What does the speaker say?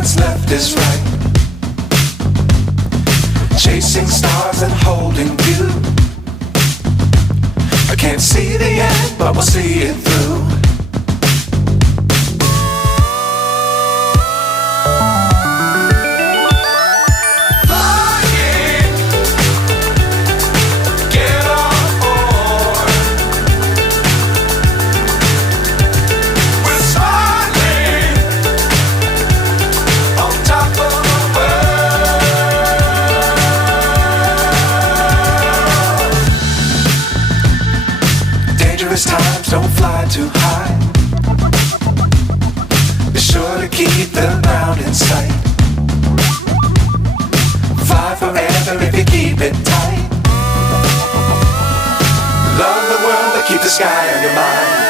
what's left is right. Chasing stars and holding you. I can't see the end, but we'll see it through. Times don't fly too high. Be sure to keep the ground in sight. Fly forever if you keep it tight. Love the world but keep the sky on your mind.